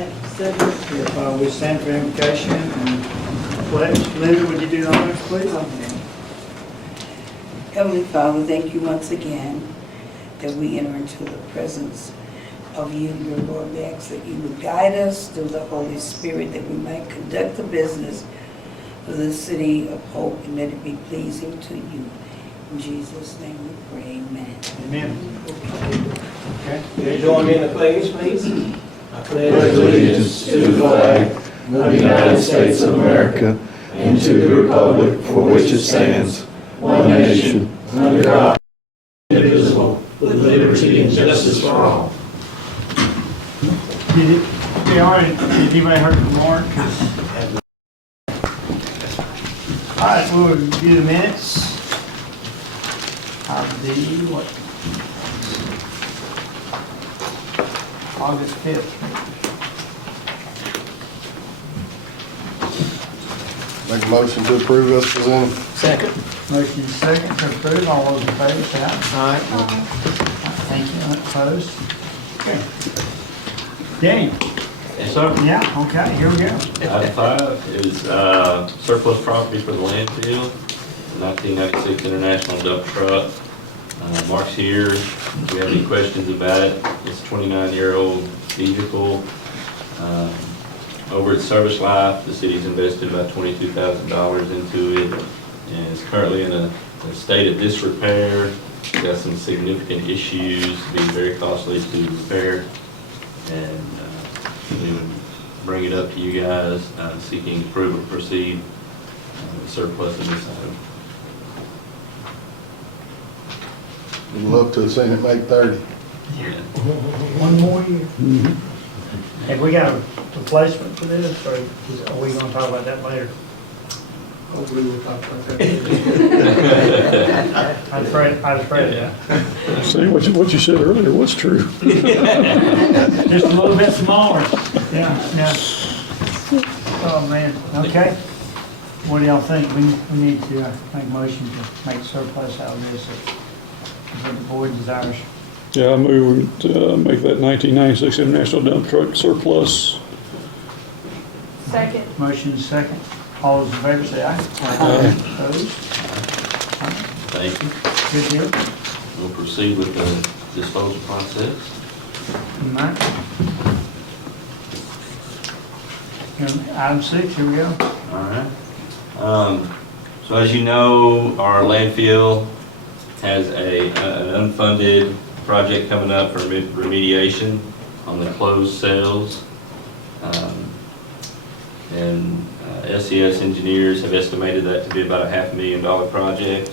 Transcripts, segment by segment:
If we stand for invocation and pledge. Linda, would you do the honors, please? Heavenly Father, thank you once again that we enter into the presence of you, your Lord. We ask that you would guide us through the Holy Spirit, that we might conduct the business of the city of Hope, and let it be pleasing to you. In Jesus' name we pray, amen. Amen. Okay. Will you join me in the pledge, please? I pledge allegiance to the flag of the United States of America and to the republic for which it stands, one nation, under God, indivisible, with liberty and justice for all. Did anybody heard from Mark? All right, we'll do the minutes of the, August 5th. Make a motion to approve as presented. Second. Motion is second to approve. All those in favor, say aye. Aye. Thank you. Opposed? Okay. Daniel? Yes, sir. Yeah, okay, here we go. Item 5 is surplus property for the landfill, 1996 International dump truck. Mark's here. If you have any questions about it, it's a 29-year-old vehicle. Over its service life, the city's invested about $22,000 into it, and it's currently in a state of disrepair. It's got some significant issues, be very costly to repair, and we would bring it up to you guys, seeking approval to proceed with surplus of this item. Would love to have seen it make 30. Yeah. One more year. Have we got a replacement for this, or are we gonna talk about that later? Hopefully we'll talk about that. I was afraid of that. See, what you said earlier was true. Just a little bit smaller. Yeah. Oh, man. Okay. What do y'all think? We need to make a motion to make surplus out of this. Is what the board desires. Yeah, I move to make that 1996 International dump truck surplus. Second. Motion is second. All those in favor say aye. Aye. Opposed? Thank you. Good deal. We'll proceed with the disposal process. All right. Item 6, here we go. All right. So as you know, our landfill has an unfunded project coming up for remediation on the closed cells. And SES engineers have estimated that to be about a $500,000 project.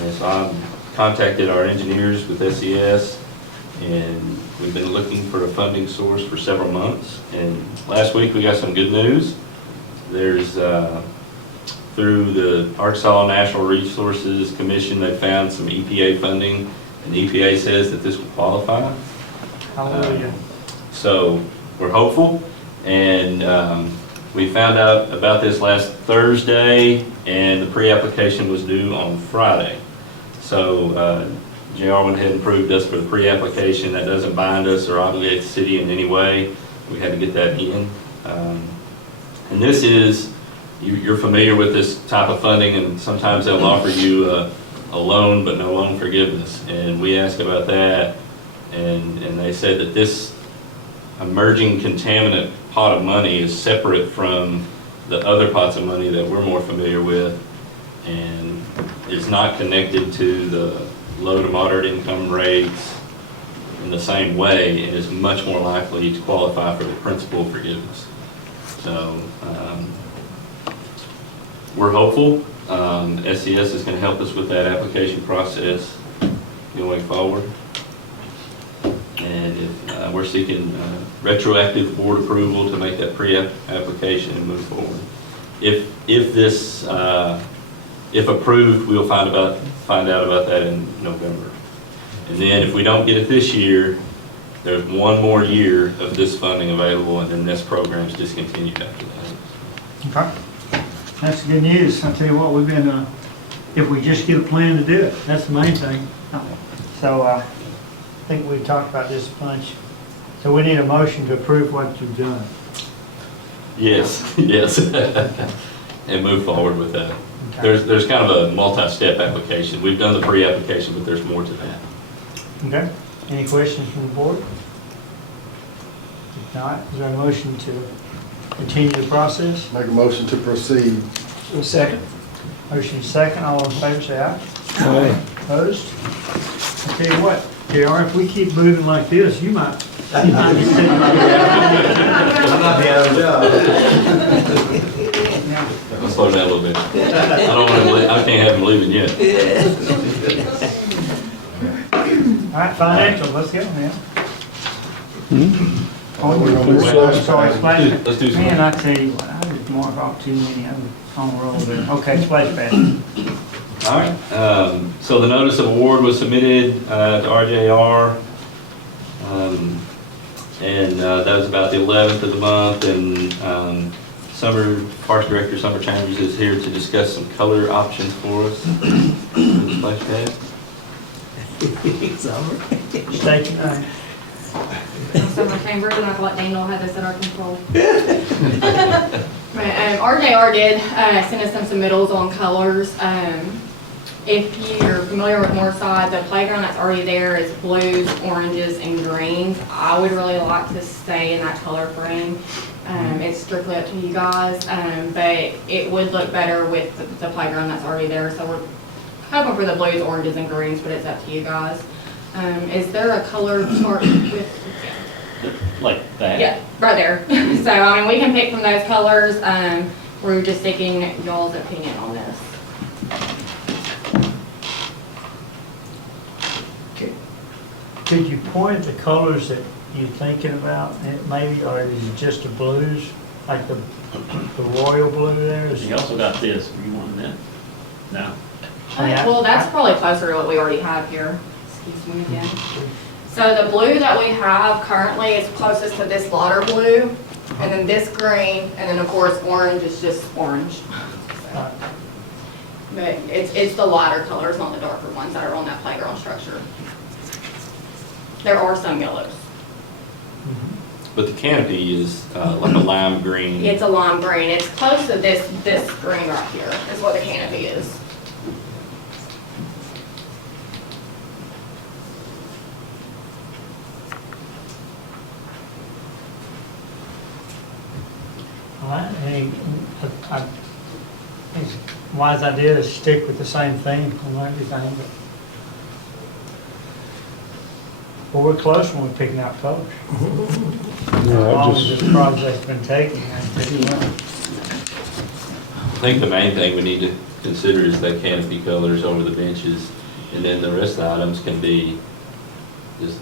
And so I contacted our engineers with SES, and we've been looking for a funding source for several months. And last week we got some good news. There's through the Arkansas Natural Resources Commission, they found some EPA funding, and the EPA says that this will qualify. Hallelujah. So we're hopeful, and we found out about this last Thursday, and the pre-application was due on Friday. So JR went ahead and approved us for the pre-application. That doesn't bind us or obligate the city in any way. We had to get that in. And this is, you're familiar with this type of funding, and sometimes they'll offer you a loan but no loan forgiveness. And we asked about that, and they said that this emerging contaminant pot of money is separate from the other pots of money that we're more familiar with, and it's not connected to the low to moderate income rates in the same way, and is much more likely to qualify for the principal forgiveness. So we're hopeful. SES is going to help us with that application process going forward. And if, we're seeking retroactive board approval to make that pre-application and move forward. If this, if approved, we'll find out about that in November. And then if we don't get it this year, there's one more year of this funding available, and then this program's discontinued after that. Okay. That's good news. I'll tell you what, we've been, if we just get a plan to do it, that's the main thing. So I think we've talked about this a bunch. So we need a motion to approve what you've done. Yes, yes. And move forward with that. Okay. There's kind of a multi-step application. We've done the pre-application, but there's more to that. Okay, any questions from the board? If not, is there a motion to continue the process? Make a motion to proceed. Second. Motion is second, all in favor say aye. Aye. Opposed? I tell you what, JR, if we keep moving like this, you might be sitting right here. I'm not the out of job. Yeah. I'll slow down a little bit. I don't want to, I can't have him leaving yet. All right, financial, let's go now. Sorry, splash. Let's do some. Man, I tell you what, I just mark off too many, I'm on a roll there. Okay, splash pad. All right, so the notice of award was submitted to RJR, and that was about the 11th of the month, and Parks Director Summer Chambers is here to discuss some color options for us for the splash pad. State your name. Summer Chambers, and I thought Daniel had this at our control. Right, RJR did send us some submittals on colors. If you're familiar with Northside, the playground that's already there is blues, oranges, and greens. I would really like to stay in that color frame. It's strictly up to you guys, but it would look better with the playground that's already there. So we're hoping for the blues, oranges, and greens, but it's up to you guys. Is there a color chart with? Like that? Yeah, right there. So, I mean, we can pick from those colors. We're just seeking y'all's opinion on this. Could you point at the colors that you're thinking about, maybe, or is it just the blues, like the royal blue there? Is- You also got this, are you wanting that? No? Well, that's probably closer to what we already have here. Excuse me again. So the blue that we have currently is closest to this lighter blue, and then this green, and then of course orange is just orange. Right. But it's the lighter colors, not the darker ones that are on that playground structure. There are some yellows. But the canopy is like a lime green. It's a lime green. It's close to this green right here is what the canopy is. All right, and I think it's a wise idea to stick with the same theme on everything, but we're close when we're picking out colors. As Yeah, I long as just, this project's been taking, I think, well, I think the main thing we need to consider is that canopy colors over the benches, and then the rest of the items can be just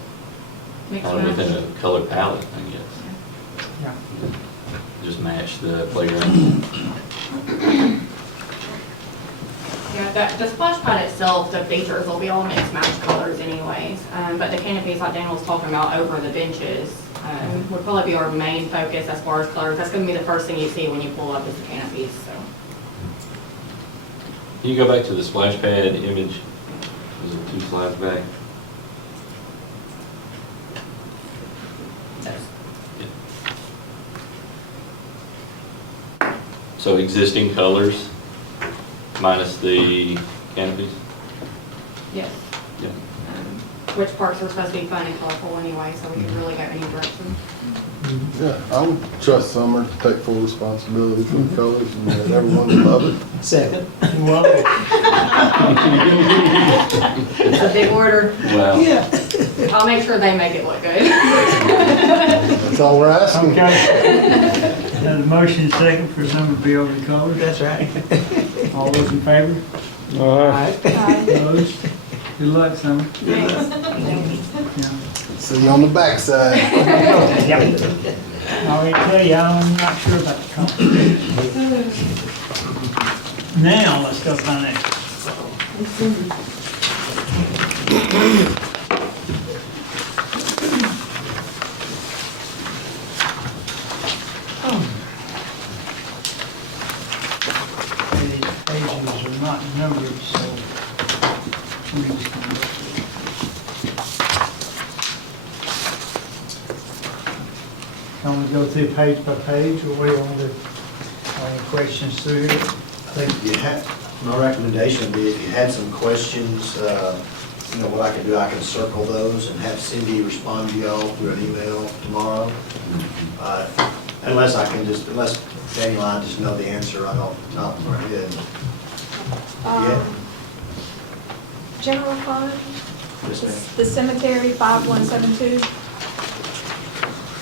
Mixed kind of within match. a color palette, I guess. yeah. Just match the playground. Yeah, the splash pad itself, the features will be all mixed match colors anyways. But the canopies like Daniel was talking about over the benches would probably be our main focus as far as colors. That's gonna be the first thing you see when you pull up is the canopies, so. Can you go back to the splash pad image? Was it 2 slides back? So existing colors minus the canopies? Yes. Yeah. Which parks are supposed to be fun and colorful anyway, so we can really go any direction. Yeah, I would trust Summer to take full responsibility for the colors and that everyone love it. Second. Well, It's a big order. Well, I'll make sure they make it look good. That's all we're asking. okay. Now the motion is second for Summer to be over the colors. That's right. All those in favor? all right. Opposed? Good luck, Summer. Thanks. Yeah. See you on the backside. Yeah. I already tell you, I'm not sure about the color. Now, let's go financial. These pages are not numbered, so I'm just gonna look through. Want to go through page by page, or we want to, any questions through it? I think if you had, my recommendation would be if you had some questions, what I can do, I can circle those and have Cindy respond to y'all through an email tomorrow. Unless Daniel and I just know the answer right off the top of our head. Yeah. General fund, Yes, ma'am. the cemetery 5172.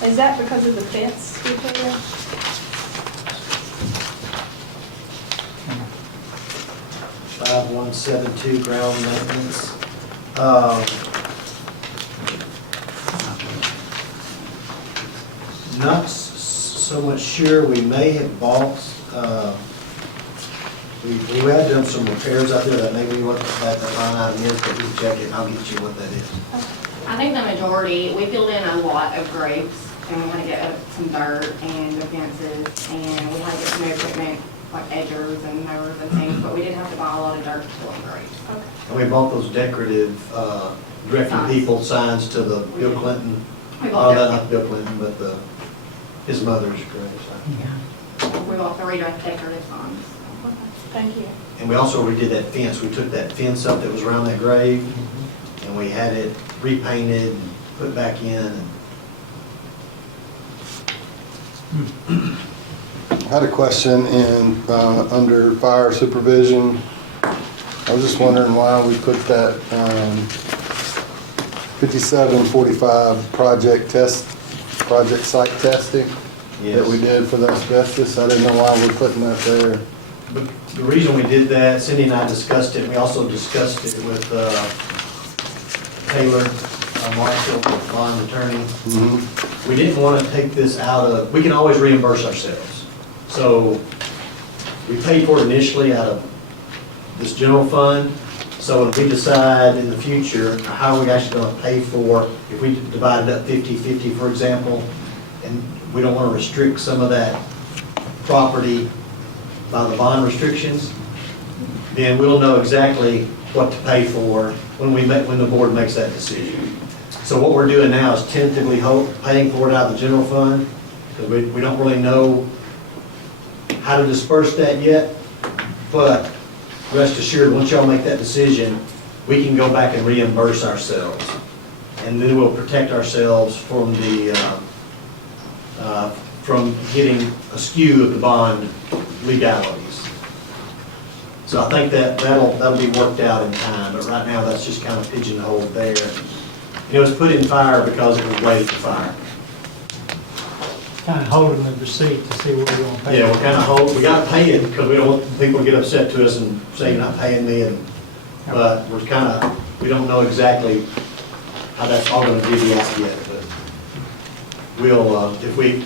Is that because of the fence repair? 5172 ground maintenance. Not so much sure, we may have bought, we had done some repairs out there, that may be what that line item is, but we can check it, and I'll get you what that is. I think the majority, we filled in a lot of grapes, and we had to get some dirt and the fences, and we had to get some equipment, like edgers and mowers and things, but we did have to buy a lot of dirt to fill in grapes. Okay. And we bought those decorative, directing Signs. people signs to the Bill Clinton, We bought not Bill Clinton, but his mother's grave sign. We bought 3 decorative signs. Okay. Thank you. And we also redid that fence, we took that fence up that was around that grave, and we had it repainted and put back in. I had a question under fire supervision. I was just wondering why we put that 5745 project site testing that we did for the asbestos. I didn't know why we're putting that there. But the reason we did that, Cindy and I discussed it, we also discussed it with Taylor, Marshall, bond attorney. We didn't want to take this out of, we can always reimburse ourselves. So we paid for it initially out of this general fund. So when we decide in the future, how are we actually going to pay for, if we divide it up 50-50, for example, and we don't want to restrict some of that property by the bond restrictions, then we'll know exactly what to pay for when the board makes that decision. So what we're doing now is tentatively paying for it out of the general fund, because we don't really know how to disperse that yet, but rest assured, once y'all make that decision, we can go back and reimburse ourselves. And then we'll protect ourselves from from getting askew of the bond legalities. So I think that'll be worked out in time, but right now that's just kind of pigeonholed there. It was put in fire because it was waiting for fire. Kind of holding the receipt to see what we're going to pay. Yeah, we're kind of we got to pay it because we don't want people to get upset to us and say you're not paying me, but we don't know exactly how that's all going to divvy out yet. But we'll, if we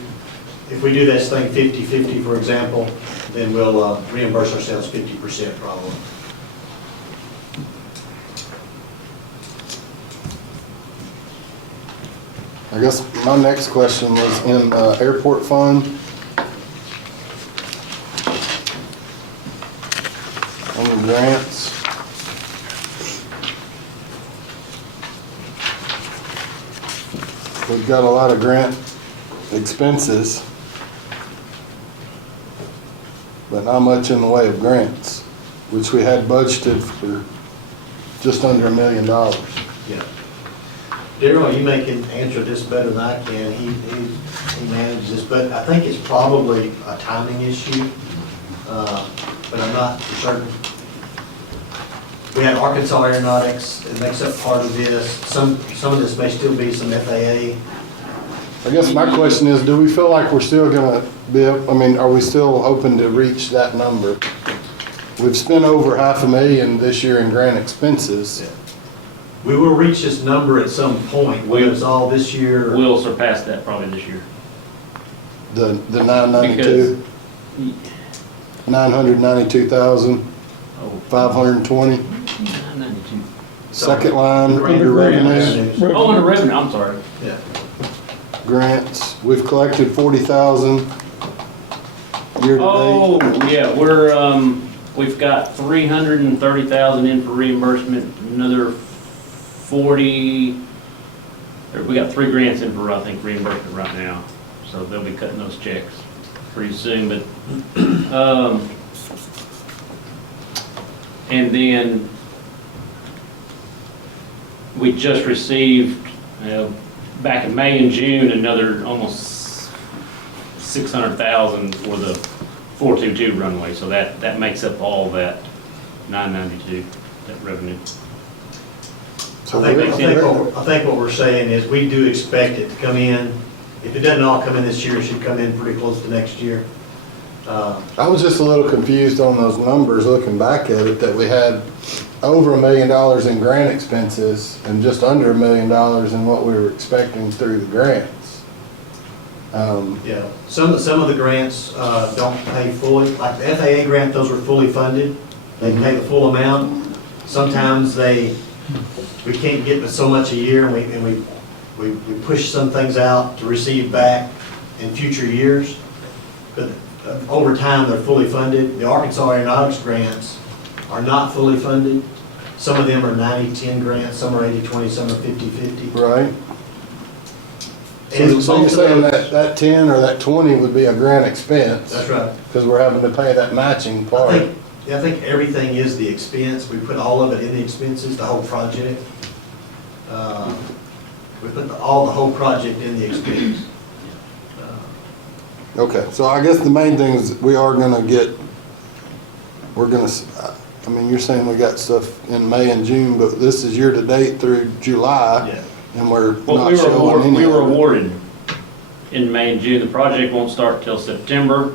do this thing 50-50, for example, then we'll reimburse ourselves 50% probably. I guess my next question was in airport fund. On the grants. We've got a lot of grant expenses, but not much in the way of grants, which we had budgeted for just under $1 million. Yeah. Daryl, you can answer this better than I can. He manages this, but I think it's probably a timing issue, but I'm not for certain. We had Arkansas Aeronautics, it makes up part of this. Some of this may still be some FAA. I guess my question is, do we feel like we're still gonna are we still hoping to reach that number? We've spent over $500,000 this year in grant expenses. Yeah. We will reach this number at some point, whether it's all this year. We'll surpass that probably this year. The 992, 992,520. 992. Second line under revenue, Oh, under revenue, I'm sorry. Yeah. grants, we've collected 40,000 year to date. Oh, yeah, we've got 330,000 in for reimbursement, another 40, we got 3 grants in for, I think, reimbursement right now. so they'll be cutting those checks pretty soon, but, and then we just received, back in May and June, another almost 600,000 for the 422 runway, so that makes up all that 992, that revenue. I think what we're saying is we do expect it to come in. If it doesn't all come in this year, it should come in pretty close to next year. I was just a little confused on those numbers, looking back at it, that we had over $1 million in grant expenses and just under $1 million in what we were expecting through the grants. Yeah, some of the grants don't pay fully, like the FAA grant, those were fully funded. They pay the full amount. Sometimes we can't get but so much a year, and we push some things out to receive back in future years. But over time, they're fully funded. The Arkansas Aeronautics grants are not fully funded. Some of them are 90-10 grants, some are 80-20, some are 50-50. Right. And So you're most of saying those- that 10 or that 20 would be a grant expense? That's right. Because we're having to pay that matching part. I think everything is the expense. We put all of it in the expenses, the whole project. We put the whole project in the expense. Okay, so I guess the main thing is we are gonna get, I mean, you're saying we got stuff in May and June, but this is year-to-date through July, Yeah. and we're Well, not showing any we were of it. awarded in May and June. The project won't start till September,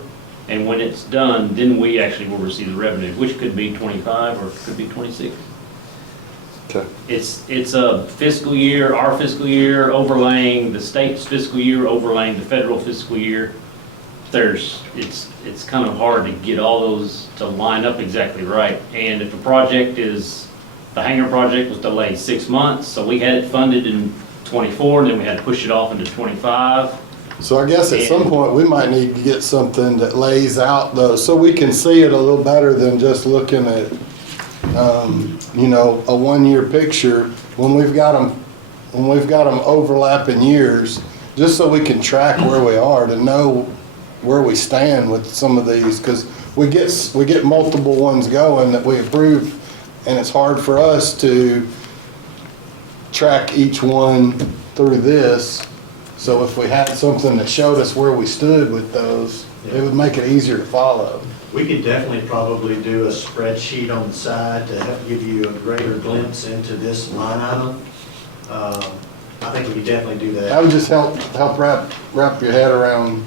and when it's done, then we actually will receive the revenue, which could be 25 or could be 26. Okay. It's a fiscal year, our fiscal year overlaying the state's fiscal year, overlaying the federal fiscal year. It's kind of hard to get all those to line up exactly right. And if the hangar project was delayed 6 months, so we had it funded in 24, and then we had to push it off into 25. So I guess at some point, we might need to get something that lays out those, so we can see it a little better than just looking at, a one-year picture, when we've got them overlapping years, just so we can track where we are, to know where we stand with some of these, because we get multiple ones going that we approve, and it's hard for us to track each one through this. So if we had something that showed us where we stood with those, it would make it easier to follow. We could definitely probably do a spreadsheet on the side to help give you a greater glimpse into this line item. I think we could definitely do That that. would just help wrap your head around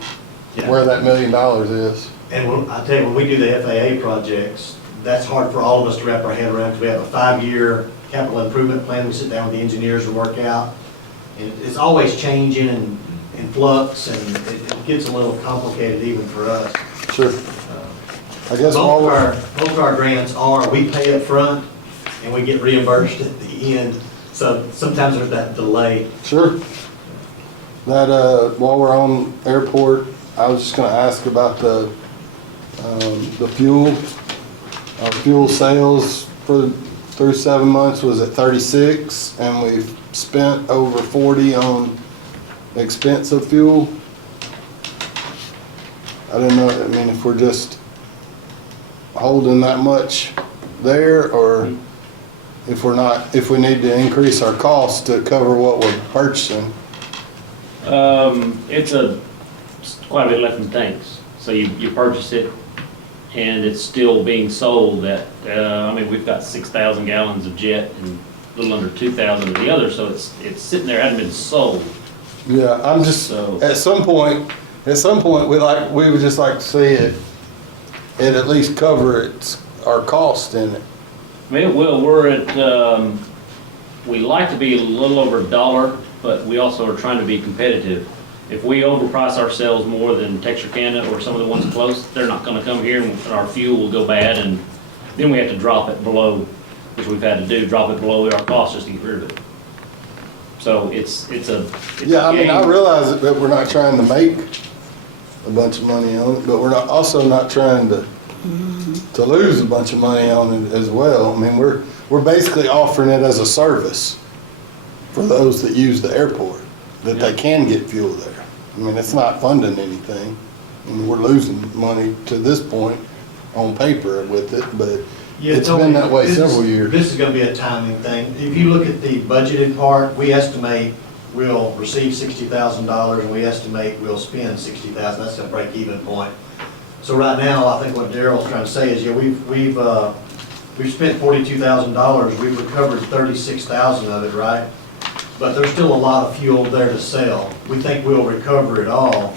Yeah. where that $1 million is. And I tell you, when we do the FAA projects, that's hard for all of us to wrap our head around, because we have a 5-year capital improvement plan. We sit down with the engineers and work out. And it's always changing and in flux, and it gets a little complicated even for us. Sure. I guess Most of our grants we pay up front and we get reimbursed at the end. So sometimes there's that delay. Sure. That, while we're on airport, I was just gonna ask about the fuel. Our fuel sales through 7 months was at 36, and we've spent over 40 on expense of fuel. I don't know, I mean, if we're just holding that much there, or if we need to increase our costs to cover what we're purchasing. It's quite a bit less than tanks. So you purchase it, and it's still being sold at, we've got 6,000 gallons of jet and a little under 2,000 of the other, so it's sitting there, hasn't been sold. Yeah, I'm just, So- at some point, we would just like to see it at least cover our cost in it. I mean, we're at, we like to be a little over $1, but we also are trying to be competitive. If we overprice ourselves more than Texarkana or some of the ones close, they're not gonna come here, and our fuel will go bad, and then we have to drop it below, which we've had to do, drop it below our cost just to get rid of it. So it's a Yeah, I mean, I game. realize that we're not trying to make a bunch of money on it, but we're also not trying to lose a bunch of money on it as well. I mean, we're basically offering it as a service for those that use the airport, that they can get fuel there. I mean, it's not funding anything. I mean, we're losing money to this point on paper with it, but Yeah, it's Tony, been that way this is- several years. This is gonna be a timing thing. If you look at the budgeted part, we estimate we'll receive $60,000 and we estimate we'll spend $60,000. That's a break-even point. So right now, I think what Daryl's trying to say is, yeah, we've spent $42,000. We've recovered $36,000 of it, right? But there's still a lot of fuel there to sell. We think we'll recover it all.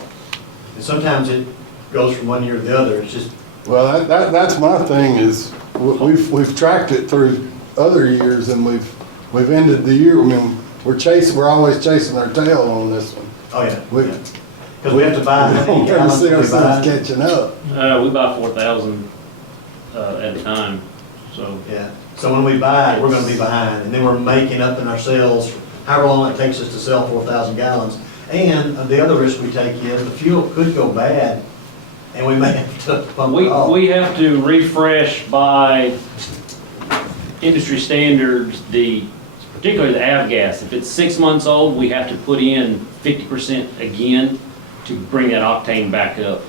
And sometimes it goes from one year to the other. It's just, Well, that's my thing is, we've tracked it through other years and we've ended the year, I mean, we're always chasing our tail on this one. oh yeah. We- Because we have to buy. We don't ever see ourselves catching up. We buy 4,000 at a time, so. Yeah, so when we buy it, we're gonna be behind, and then we're making up in our sales, however long it takes us to sell 4,000 gallons. And the other risk we take is the fuel could go bad, and we may have to pump it off. We have to refresh by industry standards, particularly the avgas. If it's 6 months old, we have to put in 50% again to bring that octane back up.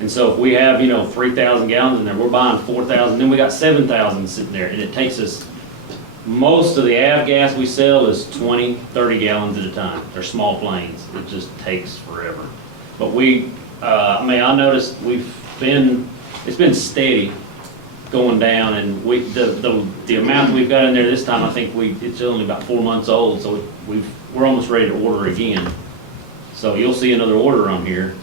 And so if we have, 3,000 gallons in there, we're buying 4,000, then we got 7,000 sitting there, and it takes us, most of the avgas we sell is 20, 30 gallons at a time. They're small planes. It just takes forever. But I noticed it's been steady going down, and the amount we've got in there this time, I think it's only about 4 months old, so we're almost ready to order again. So you'll see another order on here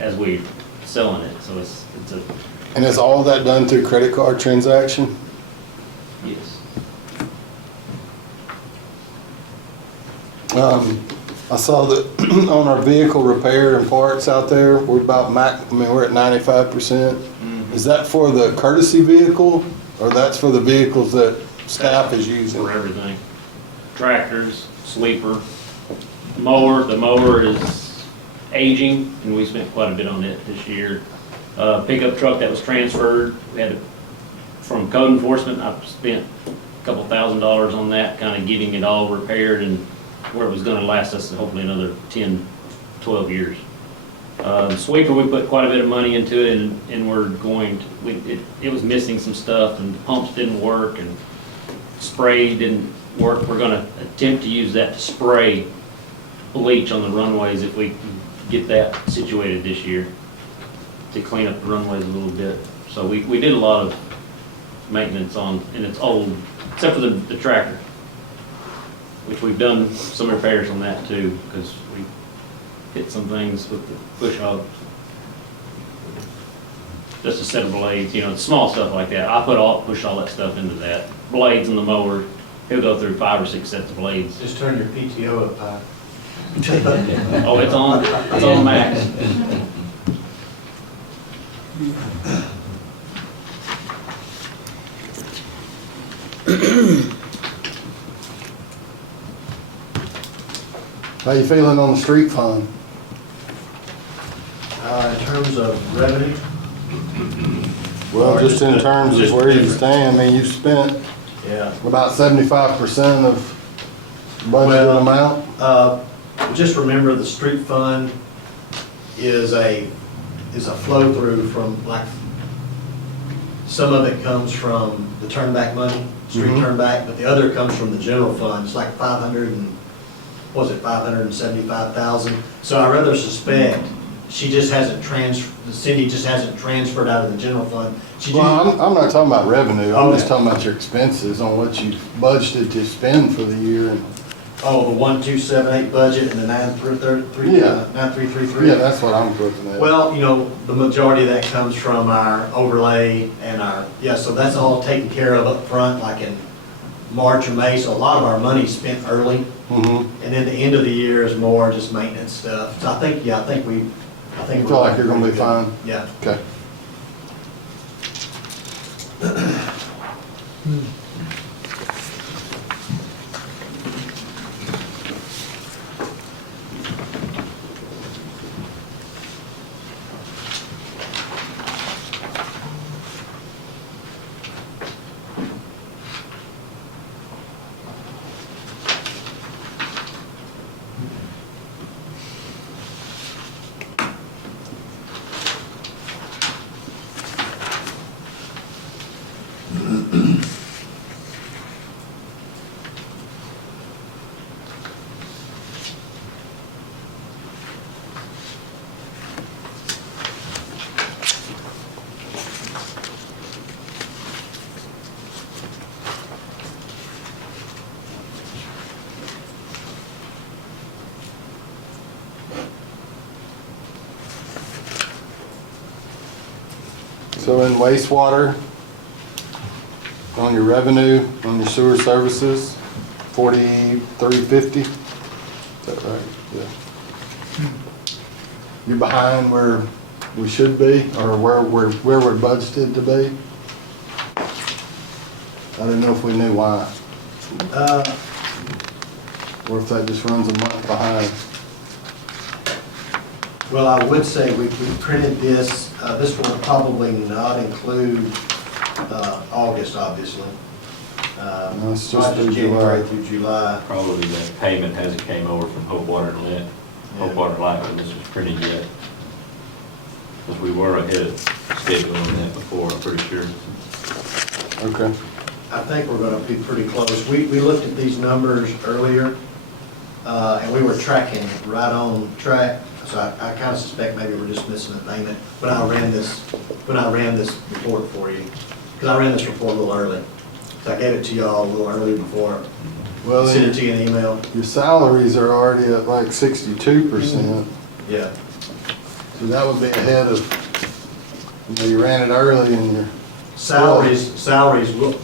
as we selling it, so it's a, And is all that done through credit card transaction? yes. I saw that on our vehicle repair and parts out there, we're we're at 95%. Is that for the courtesy vehicle, or that's for the vehicles that staff is using? For everything. Tractors, sweeper, mower. The mower is aging, and we spent quite a bit on it this year. Pickup truck that was transferred, from code enforcement, I spent a couple $1,000s on that, kind of getting it all repaired and where it was gonna last us hopefully another 10, 12 years. The sweeper, we put quite a bit of money into it, and we're going to, it was missing some stuff, and the pumps didn't work, and spray didn't work. We're gonna attempt to use that to spray bleach on the runways if we can get that situated this year, to clean up the runways a little bit. So we did a lot of maintenance on, and it's old, except for the tractor, which we've done some repairs on that too, because we hit some things with the push hog. Just a set of blades, small stuff like that. I push all that stuff into that. Blades in the mower, he'll go through 5 or 6 sets of blades. Just turn your PTO up high. Oh, it's on max. How you feeling on the street fund? In terms of revenue, Well, just in terms of where you stand, I mean, you spent yeah. about 75% of budgeted Well, amount. Just remember, the street fund is a flow-through from, like, some of it comes from the turnback money, street Mhm. turnback, but the other comes from the general fund. It's like 575,000. So I rather suspect Cindy just hasn't transferred out of the general fund. Well, I'm not talking about revenue, I'm just Okay. talking about your expenses on what you budgeted to spend for the year. Oh, the 1278 budget and the 9333. Yeah. 9333. Yeah, that's what I'm looking at. Well, the majority of that comes from our overlay and so that's all taken care of up front, like in March or May. So a lot of our money's spent early, Mm-hmm. and then the end of the year is more just maintenance stuff. So I think You we're feel like you're gonna be pretty good. fine? Yeah. Okay. So in wastewater, on your revenue, on your sewer services, 4350. Is that right? Yeah. You're behind where we should be, or where we're budgeted to be? I didn't know if we knew why, or if that just runs a month behind. Well, I would say we printed this, this will probably not include August, obviously. No, it's just through January July. through July. Probably the payment hasn't came over from Hope Water and Lit, Hope Water Light when this was printed yet. Because we were ahead of schedule on that before, I'm pretty sure. Okay. I think we're gonna be pretty close. We looked at these numbers earlier, and we were tracking right on track. So I kind of suspect maybe we're just missing a payment when I ran this report for you. Because I ran this report a little early. So I gave it to y'all a little early before. Well, Sent it to you in email. your salaries are already at like 62%. Yeah. So that would be ahead of, you ran it early and you're. Salaries will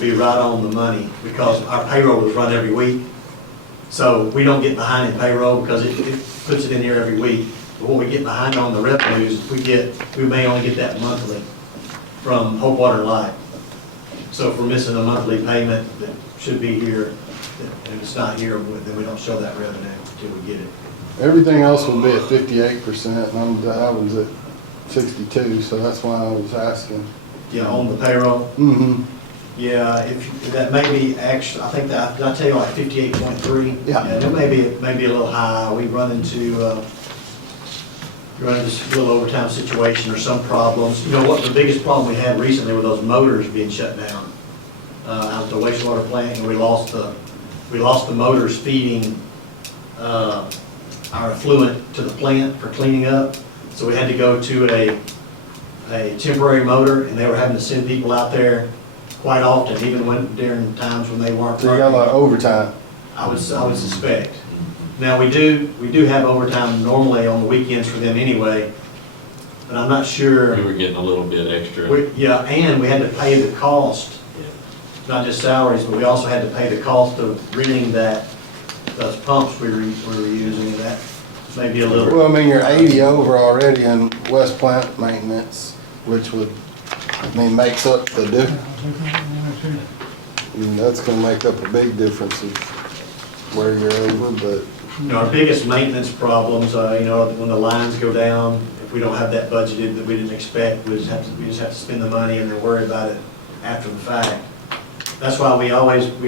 be right on the money because our payroll is run every week. So we don't get behind in payroll because it puts it in here every week. But when we get behind on the revenues, we may only get that monthly from Hope Water and Light. So if we're missing a monthly payment that should be here, and it's not here, then we don't show that revenue until we get it. Everything else would be at 58%, and I was at 62, so that's why I was asking. Yeah, on the payroll. Mm-hmm. Yeah, if that may be actually, I think that, did I tell you like 58.3? Yeah. It may be a little high. We run into this little overtime situation or some problems. You know what, the biggest problem we had recently were those motors being shut down out at the wastewater plant, and we lost the motors feeding our effluent to the plant for cleaning up. So we had to go to a temporary motor, and they were having to send people out there quite often, even during times when they weren't. So you got a lot of overtime. I would suspect. Now, we do have overtime normally on the weekends for them anyway, but I'm not sure. We were getting a little bit extra. Yeah, and we had to pay the cost, not just salaries, but we also had to pay the cost of renting those pumps we were using, and that may be a little. Well, I mean, you're 80 over already in West Plant maintenance, which would, makes up the difference. That's gonna make up a big difference of where you're over, but. Our biggest maintenance problems, when the lines go down, if we don't have that budgeted that we didn't expect, we just have to spend the money and then worry about it after the fact. That's why we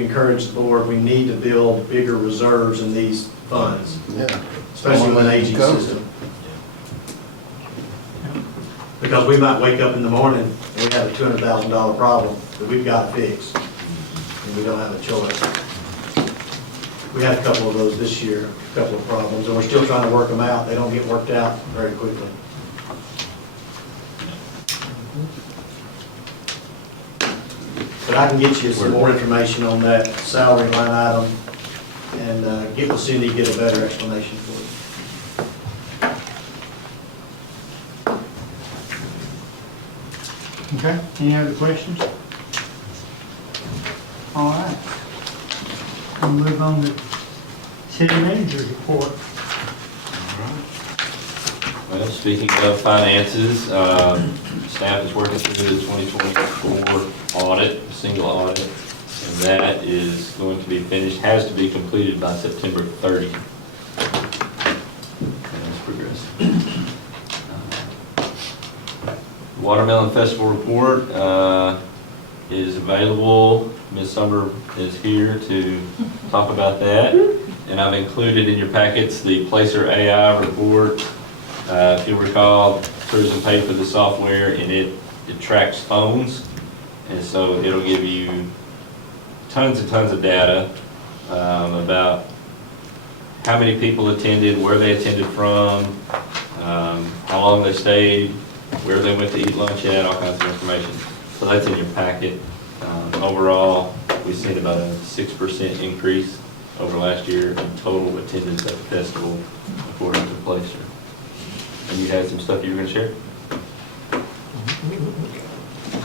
encourage the board, we need to build bigger reserves in these funds, Yeah. especially with an aging system. Because we might wake up in the morning and we have a $200,000 problem that we've got to fix, and we don't have a choice. We had a couple of those this year, a couple of problems, and we're still trying to work them out. They don't get worked out very quickly. But I can get you some more information on that salary line item and get with Cindy, get a better explanation for you. Okay, any other questions? All right. We'll move on to City Manager's report. Well, speaking of finances, staff is working through the 2024 audit, single audit, and that is going to be finished, has to be completed by September 30th. And it's progressing. Watermelon Festival report is available. Ms. Summer is here to talk about that. And I've included in your packets the Placer AI report. If you'll recall, tourism paid for the software and it tracks phones. And so it'll give you tons and tons of data about how many people attended, where they attended from, how long they stayed, where they went to eat lunch at, all kinds of information. So that's in your packet. Overall, we've seen about a 6% increase over last year in total attendance at the festival, according to Placer. And you had some stuff you were going to share?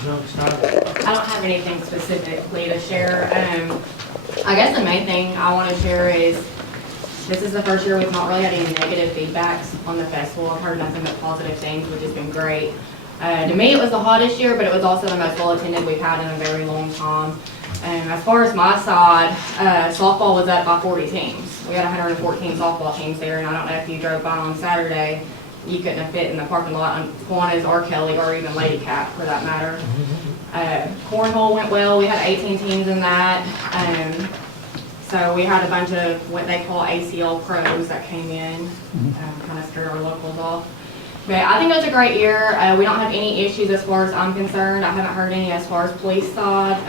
So excited. I don't have anything specifically to share. I guess the main thing I want to share is, this is the first year we've not really had any negative feedbacks on the festival. I've heard nothing but positive things, which has been great. To me, it was the hottest year, but it was also the most well-attended we've had in a very long time. As far as my side, softball was up by 40 teams. We had 114 softball teams there, and I don't know if you drove by on Saturday, you couldn't have fit in the parking lot on Kiwanis or Kelly or even Lady Cap for that matter. Cornhole went well. We had 18 teams in that. So we had a bunch of what they call ACL pros that came in, kind of scared our locals off. But I think it was a great year. We don't have any issues as far as I'm concerned. I haven't heard any as far as police side.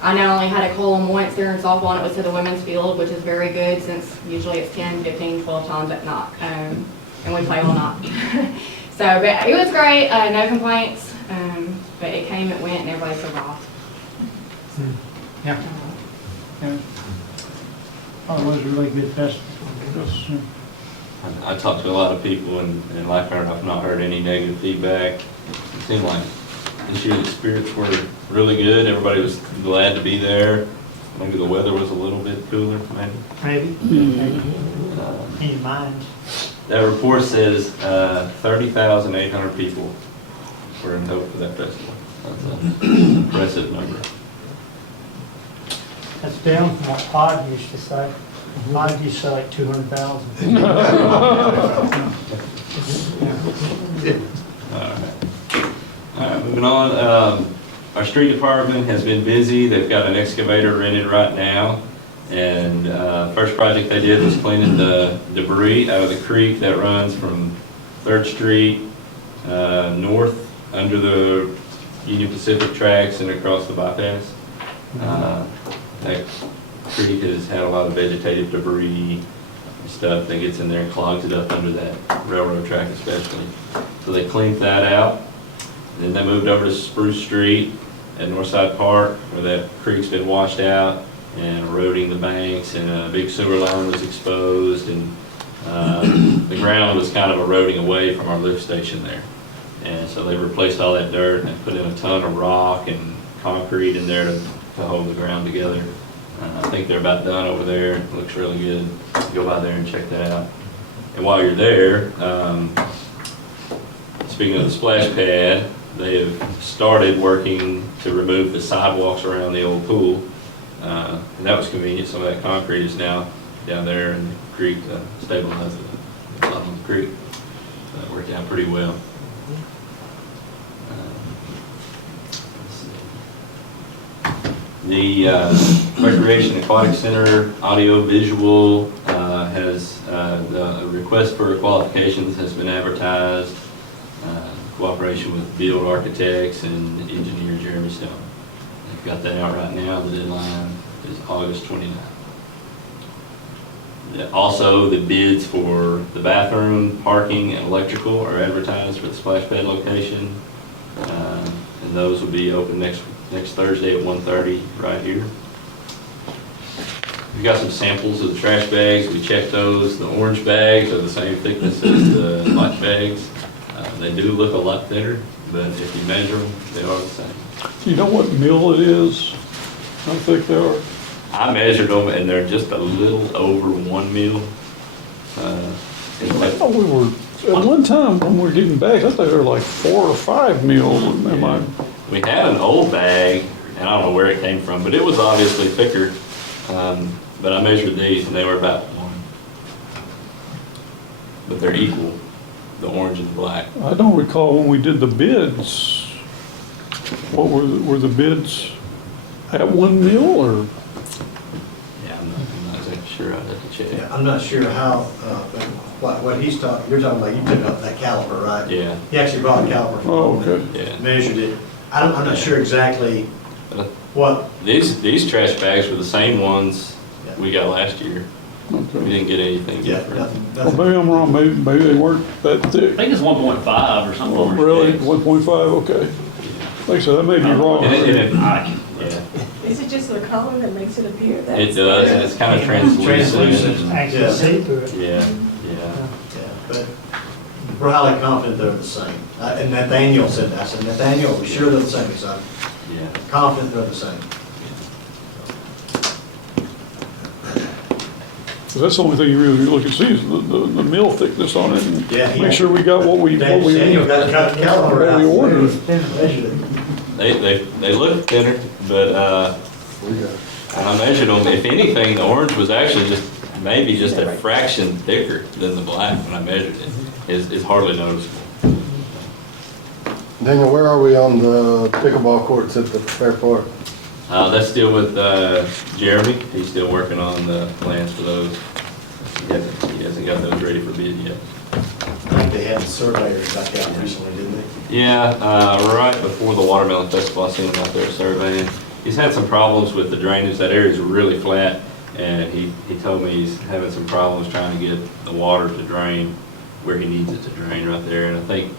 I not only had to call them once during softball, and it was to the women's field, which is very good since usually it's 10, 15, 12 times at night. And we play all night. So, but it was great, no complaints. But it came, it went, and everybody survived. Yeah. Yeah. Oh, it was a really good festival. Yeah. I talked to a lot of people, and like her, I've not heard any negative feedback. It seemed like this year the spirits were really good. Everybody was glad to be there. Maybe the weather was a little bit cooler, maybe. Maybe. Any minds? That report says 30,800 people were in total for that festival. That's an impressive number. That's down from what Todd used to say. Todd used to say like 200,000. All right, moving on. Our street department has been busy. They've got an excavator rented right now. And first project they did was cleaning the debris out of the creek that runs from 3rd Street north under the Union Pacific tracks and across the bypass. That creek has had a lot of vegetative debris and stuff that gets in there and clogs it up under that railroad track especially. So they cleaned that out. Then they moved over to Spruce Street at Northside Park where that creek's been washed out and eroding the banks, and a big sewer line was exposed, and the ground was kind of eroding away from our lift station there. And so they replaced all that dirt and put in a ton of rock and concrete in there to hold the ground together. I think they're about done over there. It looks really good. Go by there and check that out. And while you're there, speaking of the splash pad, they have started working to remove the sidewalks around the old pool. And that was convenient. Some of that concrete is now down there in the creek to stabilize the bottom of the creek. So that worked out pretty well. The Recreation Aquatic Center Audio Visual has the request for qualifications has been advertised. Cooperation with Build Architects and engineer Jeremy Stone. They've got that out right now. The deadline is August 29th. Also, the bids for the bathroom, parking, and electrical are advertised for the splash pad location. And those will be open next Thursday at 1:30 right here. We've got some samples of the trash bags. We checked those. The orange bags are the same thickness as the black bags. They do look a lot thinner, but if you measure them, they are the same. Do you know what mill it is? How thick they are? I measured them, and they're just a little over 1 mil. I thought we were, at one time when we were getting bags, I thought they were like 4 or 5 mil. Am I? We had an old bag, and I don't know where it came from, but it was obviously thicker. But I measured these, and they were about 1. But they're equal, the orange and the black. I don't recall when we did the bids. What were the bids at 1 mil or? Yeah, I'm not exactly sure. I'd have to check. Yeah, I'm not sure how, what he's talking, you're talking about, you took up that caliper, right? Yeah, He actually brought a caliper from Oh, home okay. yeah. and measured it. I'm not sure exactly what, These trash bags were the same ones we got last year. We Okay. didn't get anything yeah, different. Well, nothing. maybe I'm wrong. Maybe they weren't that I thick. think it's 1.5 or something. Oh, really? 1.5? Okay. Like I said, that may be wrong. Yeah, Is it just the color that makes it appear that? it does, and it's kind of translucent. Translucent. Actually, Yeah. see through it. Yeah, yeah. Yeah, but We're highly confident they're the same. And Nathaniel said that. I said, Nathaniel, are we sure they're the same? He said, Yeah. confident they're the same. 'Cause that's the only thing you really look and see is the mill thickness on it. And Yeah, he- make sure we got what we Daniel need. got the caliper out. What we ordered. Measured it. They look thinner, but, We got when I measured them, if anything, the orange was actually maybe just a fraction thicker than the black when I measured it. It's hardly noticeable. Daniel, where are we on the pickleball courts at the Fair Park? That's still with Jeremy. He's still working on the plans for those. He hasn't got those ready for bid yet. I think they had the surveyors back out recently, didn't they? Yeah, right before the Watermelon Festival, I seen him out there surveying. He's had some problems with the drainage. That area is really flat, and he told me he's having some problems trying to get the water to drain where he needs it to drain right there. And I think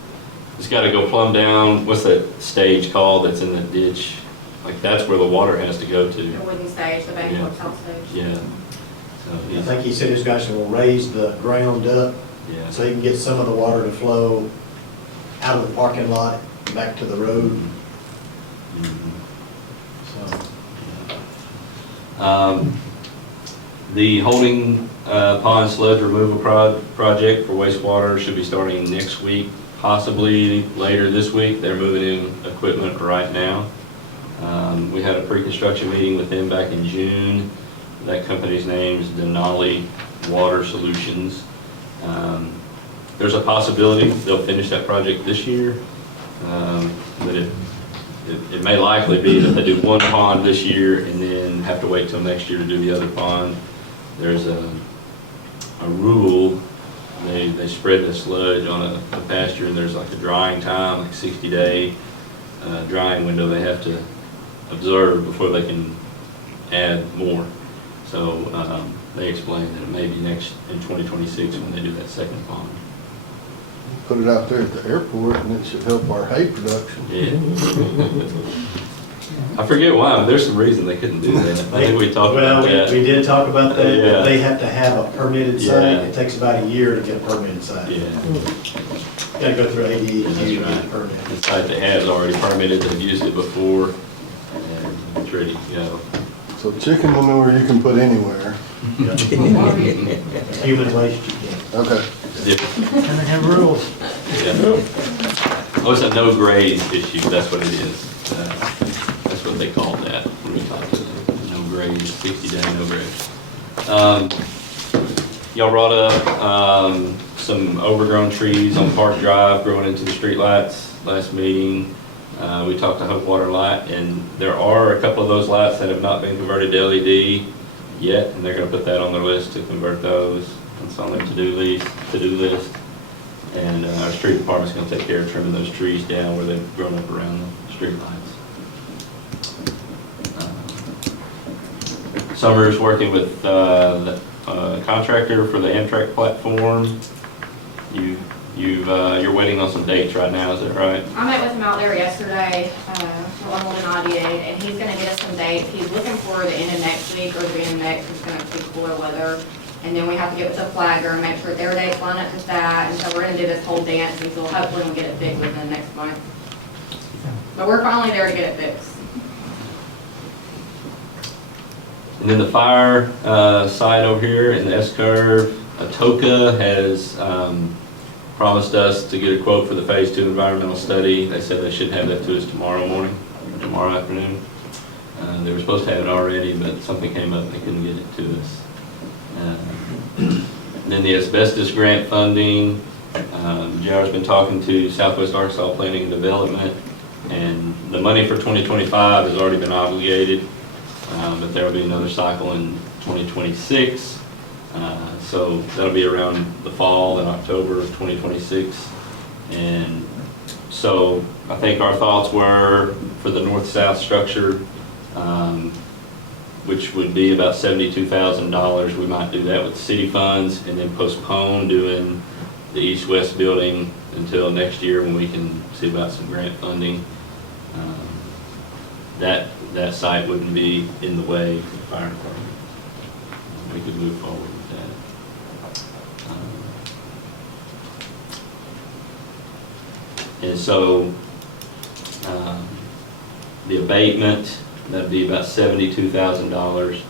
it's got to go plumb down. What's that stage called that's in the ditch? Like, that's where the water has to go to. The wooden stage, the bank Yeah. top stage. Yeah. So I he's, think he said his guys will raise the ground up yeah. so he can get some of the water to flow out of the parking lot back to the road. Mhm. So, The holding pond sludge removal project for wastewater should be starting next week, possibly later this week. They're moving in equipment right now. We had a pre-construction meeting with them back in June. That company's name is Denali Water Solutions. There's a possibility they'll finish that project this year, but it may likely be that they do one pond this year and then have to wait till next year to do the other pond. There's a rule, they spread the sludge on a pasture, and there's like a drying time, like 60-day drying window they have to observe before they can add more. So they explained that it may be in 2026 when they do that second pond. Put it out there at the airport and it should help our hay production. Yeah. I forget why, but there's some reason they couldn't do that. I think we talked about that. We did talk about that. Yeah. They have to have a permitted site. Yeah. It takes about a year to get a permitted site. Yeah, Got to go through ADA That's to get right. a permit. the site they have is already permitted, they've used it before, and it's ready to go. So chicken manure you can put anywhere. Human waste, you can't. Okay. It's different. And they have rules. Yeah. Oh, it's a no grade issue, that's what it is. That's what they called that when we talked to them. No grade, 60-day no grade. Y'all brought up some overgrown trees on Park Drive growing into the streetlights last meeting. We talked to Hope Water Light, and there are a couple of those lights that have not been converted to LED yet, and they're gonna put that on their list to convert those. It's on their to-do list. And our street department's gonna take care of trimming those trees down where they've grown up around the streetlights. Summer's working with the contractor for the Amtrak platform. You're waiting on some dates right now, is that right? I met with him out there yesterday, Arnold and I did, and he's gonna get us some dates. He's looking for the end of next week or the end of next, it's gonna be cooler weather. And then we have to get with the flagger and make sure their dates line up with that, and so we're gonna do this whole dance, and so hopefully we'll get it fixed within the next month. But we're finally there to get it fixed. And then the fire side over here in the S-curve, Atoka has promised us to get a quote for the Phase 2 environmental study. They said they should have that to us tomorrow morning, or tomorrow afternoon. They were supposed to have it already, but something came up and they couldn't get it to us. And then the asbestos grant funding, JR's been talking to Southwest Arkansas Planning and Development, and the money for 2025 has already been obligated, but there will be another cycle in 2026. So that'll be around the fall in October of 2026. And so I think our thoughts were for the north-south structure, which would be about $72,000. We might do that with city funds and then postpone doing the east-west building until next year when we can see about some grant funding. That site wouldn't be in the way for the fire department. We could move forward with And so, the abatement, that'd be about $72,000.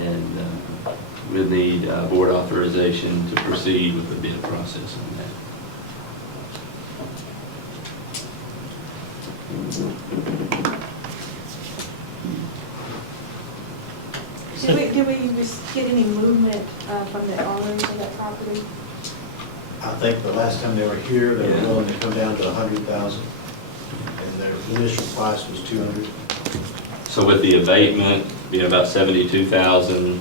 And we'll need board authorization to proceed with the bid process on that. Did we get any movement from the owners of that property? I think the last time they were here, they were willing to come down to 100,000, and their initial price was 200. So with the abatement being about $72,000,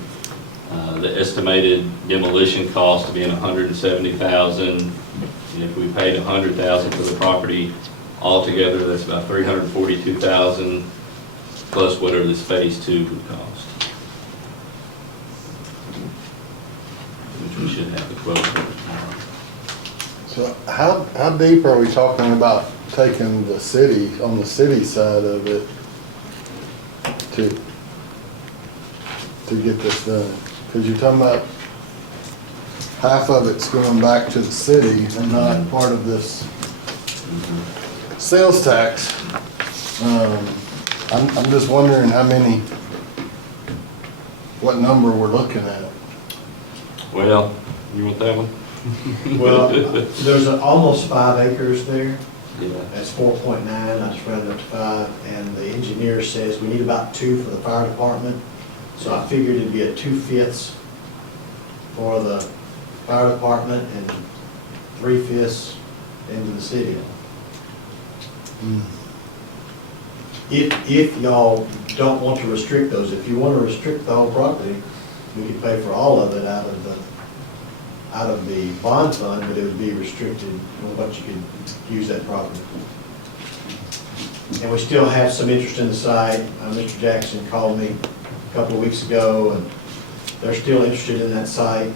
the estimated demolition cost being $170,000, and if we paid $100,000 for the property altogether, that's about $342,000 plus whatever this phase 2 would cost. Which we should have the quote for tomorrow. So how deep are we talking about taking the city, on the city side of it, to get this done? Because you're talking about half of it's going back to the city and not part of this sales tax. I'm just wondering what number we're looking at. Well, you want that one? Well, there's almost 5 acres there. Yeah. That's 4.9, I just rounded up to 5, and the engineer says we need about 2 for the fire department. So I figured it'd be a 2/5 for the fire department and 3/5 into the city. If y'all don't want to restrict those, if you want to restrict the whole property, we could pay for all of it out of the bond fund, but it would be restricted on what you could use that property. And we still have some interest in the site. Mr. Jackson called me a couple of weeks ago, and they're still interested in that site.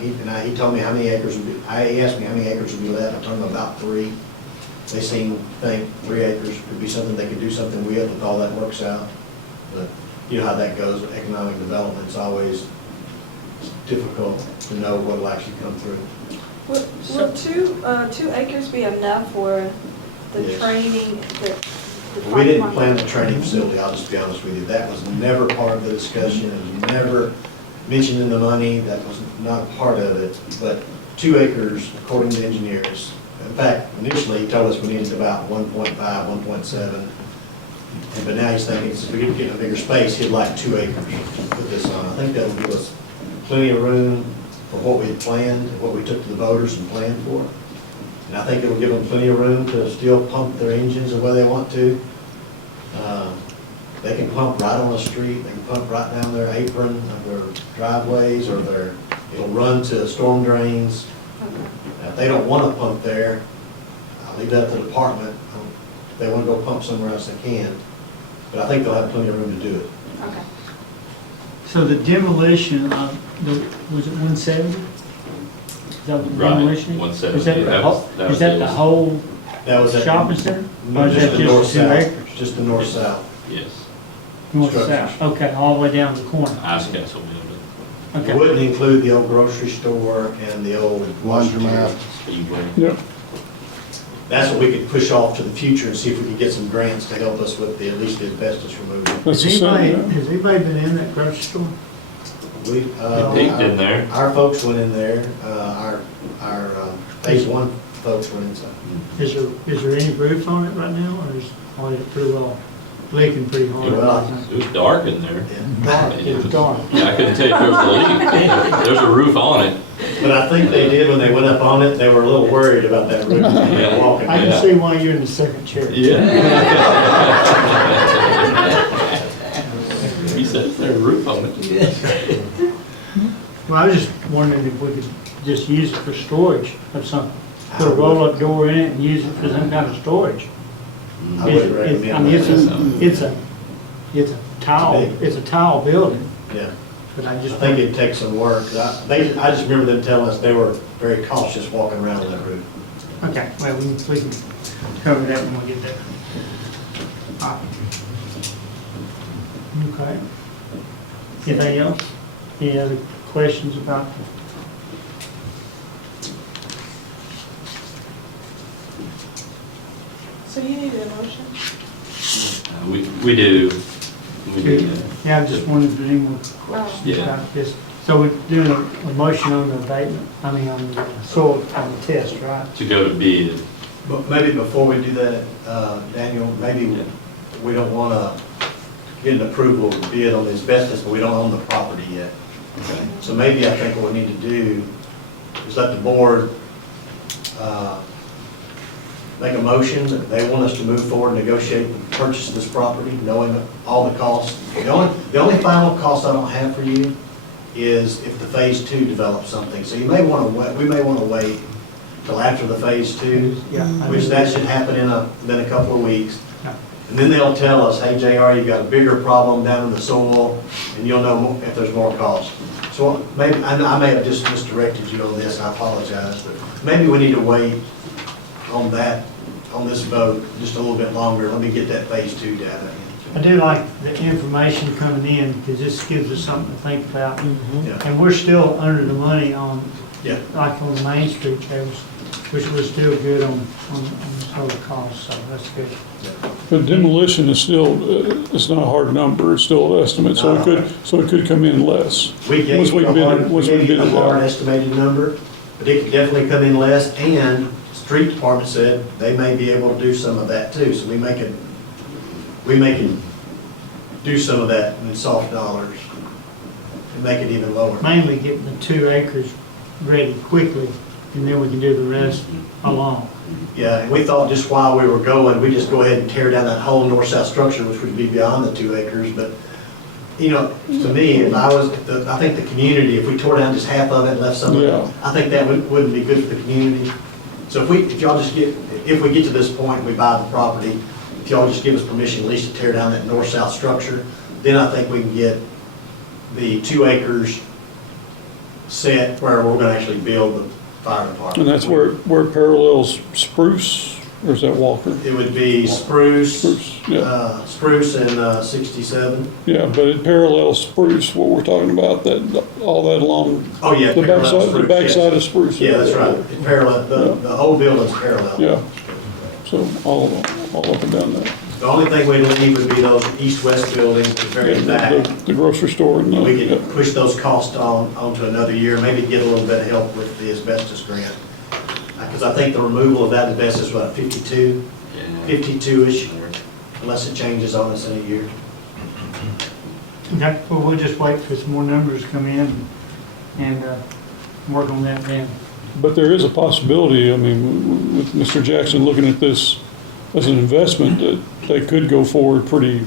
He told me how many acres would be, he asked me how many acres would be left. I told him about 3. They think 3 acres could be something they could do something with if all that works out. But you know how that goes with economic development. It's always difficult to know what will actually come through. Will 2 acres be enough for the Yes. training? We didn't plan the training facility, I'll just be honest with you. That was never part of the discussion. It was never mentioned in the money. That was not a part of it. But 2 acres, according to engineers, in fact, initially he told us we needed about 1.5, 1.7. But now he's thinking, if we could get a bigger space, he'd like 2 acres to put this on. I think that'll give us plenty of room for what we had planned, what we took to the voters and planned for. And I think it'll give them plenty of room to still pump their engines the way they want to. They can pump right on the street, they can pump right down their apron of their driveways, or it'll run to storm drains. Now, if they don't want to pump there, I'll leave that to the department. If they want to go pump somewhere else, they can. But I think they'll have plenty of room to do it. Okay. So the demolition of, was it 170? Is that what the Right, demolition? 170. Is that the That whole, was- that is was that the- the whole That was at shopping center? Or is that the just 2 north-south, acres? just the north-south. Yes, North, structures. south, okay, all the way down to the corner. Ice Castle building, It Okay. wouldn't include the old grocery store and the old Laundromat. Speedway. Yeah. That's what we could push off to the future and see if we could get some grants to help us with at least the asbestos removal. That's Has the anybody, same. has anybody been in that grocery store? We, They peeked in there. Our folks went in there, our phase 1 folks went inside. Is there any roof on it right now, or is it pretty well leaking pretty hard? It was dark in there. Dark, it's dark. Yeah, I couldn't tell you if there was a leak. There's a roof on it. But I think they did, when they went up on it, they were a little worried about that roof. They were walking. I can see why you're in the second chair. He says there's a roof on it. Well, I was just wondering if we could just use it for storage of something. Put a roll-up door in it and use it for some kind of storage. I wouldn't recommend I mean, that. it's a tile building, Yeah, but I I just. think it'd take some work. I just remember them telling us they were very cautious walking around on that roof. Okay, well, we can cover that when we get there. All right. Okay. Anything else? Any other questions about? So you need a motion. We do. We do. Yeah, I just wondered if there any more Oh. questions Yeah. about this. So we're doing a motion on the abatement, I mean, on the soil, on the test, right? To go to bid. But maybe before we do that, Daniel, maybe we don't want to get an approval to bid on the asbestos, but we don't own the property yet. Okay. So maybe I think what we need to do is let the board make a motion that they want us to move forward and negotiate and purchase this property, knowing all the costs. The only final cost I don't have for you is if the phase two develops something. So you may want to wait, we may want to wait till after the phase two, Yeah. which that should happen in a couple of weeks. Yeah. And then they'll tell us, hey, JR, you've got a bigger problem down in the soil, and you'll know if there's more cost. So maybe, I may have just misdirected you on this, I apologize, but maybe we need to wait on that, on this vote, just a little bit longer. Let me get that phase two data I do like the information coming in, because this gives us something to think about. in. Yeah, And we're still under the money on, yeah. like on the Main Street, which was still good on the total cost, so that's good. But demolition is still, it's not a hard number, it's still an estimate, so it could come in less. We gave Once we you a bid it- hard, we once we gave you bid a it out. hard estimated number, but it could definitely come in less, and street department said they may be able to do some of that too, so we may can do some of that in soft dollars and make it even lower. Mainly getting the 2 acres ready quickly, and then we can do the rest along. Yeah, and we thought just while we were going, we just go ahead and tear down that whole north-south structure, which would be beyond the 2 acres, but, you know, to me, if I was, I think the community, if we tore down just half of it and left some of it, Yeah. I think that wouldn't be good for the community. So if y'all just if we get to this point, we buy the property, if y'all just give us permission at least to tear down that north-south structure, then I think we can get the 2 acres set where we're gonna actually build the fire department. And that's where it parallels Spruce, or is that Walker? It would be Spruce, Spruce, yeah. Spruce and 67. Yeah, but it parallels Spruce, what we're talking about, all that along Oh, yeah. the parallel backside, the Spruce, backside yes. of Spruce. Yeah, that's right. It parallel, the whole building's parallel. Yeah, so all up and down that. The only thing we'd leave would be those east-west buildings, the very back. The grocery store and, We yeah. could push those costs onto another year, maybe get a little bit of help with the asbestos grant. Because I think the removal of that asbestos is what, 52, Yeah. 52-ish, unless it changes on us in a year. Okay, well, we'll just wait for some more numbers to come in and work on that then. But there is a possibility, I mean, with Mr. Jackson looking at this as an investment, that they could go forward pretty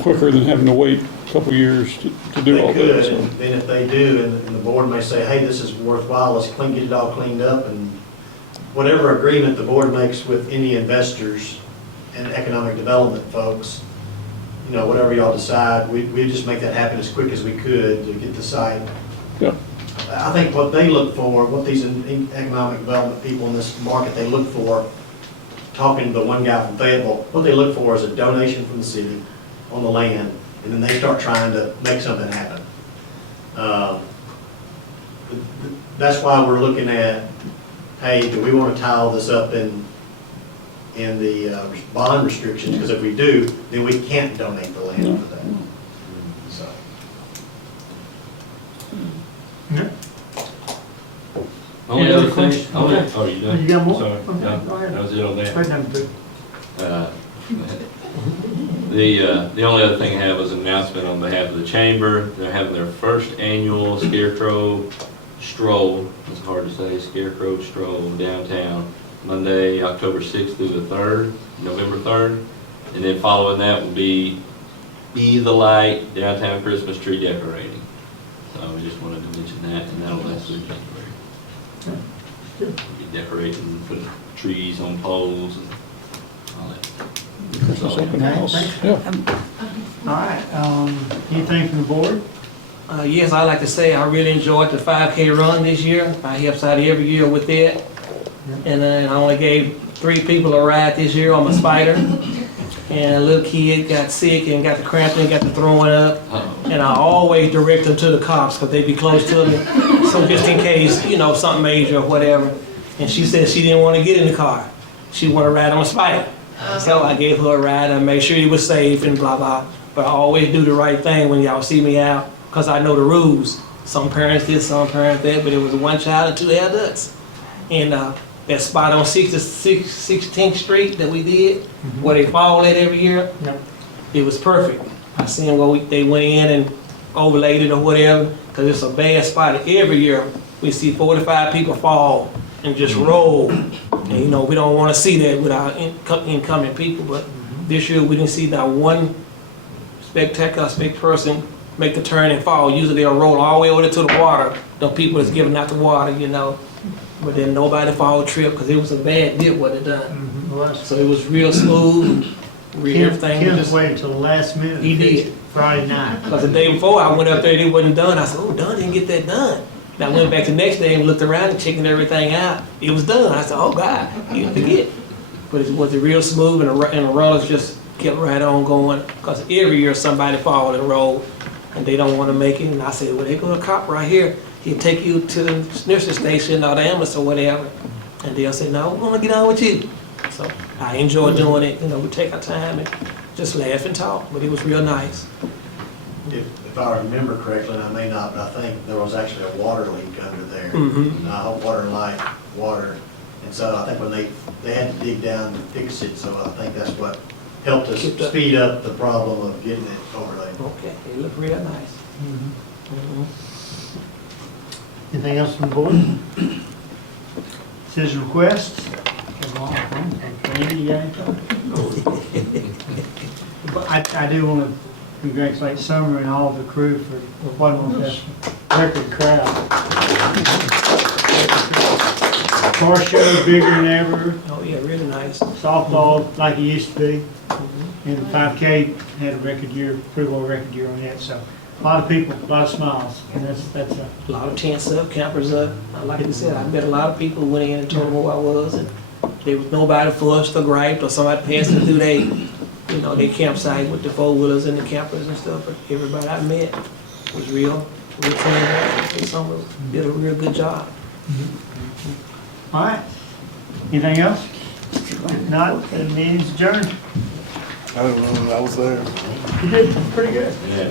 quicker than having to wait a couple of years to do all They that. could, So, and then if they do, and the board may say, hey, this is worthwhile, let's get it all cleaned up, and whatever agreement the board makes with any investors and economic development folks, you know, whatever y'all decide, we just make that happen as quick as we could to get the site. yeah, I think what they look for, what these economic development people in this market, they look for, talking to the one guy from Fayetteville, what they look for is a donation from the city on the land, and then they start trying to make something happen. That's why we're looking at, hey, do we want to tie all this up in the bond restrictions? Because if we do, then we can't donate the land for that. So. Yeah. Only Any other other thing, questions? oh, Okay. oh, you done? You got more? Sorry, Okay, no, go ahead. that was it on that. Right down to The only other thing I have was an announcement on behalf of the chamber. They're having their first annual Scarecrow Stroll, it's hard to say, Scarecrow Stroll downtown, Monday, October 6th through the 3rd, November 3rd. And then following that will be the Light downtown Christmas tree decorating. So I just wanted to mention that, and that'll last through January. We'll be decorating, put trees on poles and all that. Christmas open house, yeah. All right, anything from the board? Yes, I'd like to say I really enjoyed the 5K run this year. I help out every year with that. And then I only gave 3 people a ride this year on my Spider. And a little kid got sick and got the cramp and got the throwing up. And I always direct them to the cops because they be close to me. So just in case, you know, something major or whatever. And she said she didn't want to get in the car. She wanted to ride on a Spider. So I gave her a ride and made sure he was safe and blah, blah. But I always do the right thing when y'all see me out, because I know the rules. Some parents did, some parents did, but it was one child and two adults. And that spot on 16th Street that we did, where they fall at every year, Yep. it was perfect. I seen where they went in and overlaid it or whatever, because it's a bad spot. Every year, we see 45 people fall and just roll. And you know, we don't want to see that with our incoming people, but this year we didn't see not one spectacular person make the turn and fall. Usually they'll roll all the way over to the water. The people that's giving out the water, you know. But then nobody fall trip because it was a bad dip what it done. So it was real smooth, real everything. Kim Just, waited till the last minute. He to fix did. it Friday night. because the day before I went up there, it wasn't done. I said, oh, Don didn't get that done. And I went back the next day and looked around and checking everything out. It was done. I said, oh God, you forget. But it was real smooth and the runners just kept right on going. Because every year somebody fall and roll and they don't want to make it. And I said, well, they got a cop right here. He'll take you to the nursery station or the ambulance or whatever. And they'll say, no, I want to get on with you. So I enjoy doing it. You know, we take our time and just laugh and talk. But it was real nice. If I remember correctly, and I may not, but I think there was actually a water leak under there. Mhm. And I hope water and light, water. And so I think when they had to dig down and fix it, so I think that's what helped us Kept up. speed up the problem of getting it overlaid. Okay, it looked real nice. Mhm. Anything else from the board? Citizen requests? Andy, you got anything? But I do want to congratulate Summer and all the crew for what was a record crowd. Car show bigger than ever, Oh, yeah, really nice. softball like it used to be, and the 5K had a record year, pretty well record year on that, so a lot of people, a lot of smiles, and that's A lot of tents up, campers up. Like I said, I met a lot of people who went in and told them who I was, and there was nobody fussed or griped or somebody passing through their campsite with the four-wheelers and the campers and stuff. But everybody I met was real clean. Some did a real good job. All right. Anything else? If not, the meeting's adjourned. I don't know, I was there. You did pretty good. Yeah.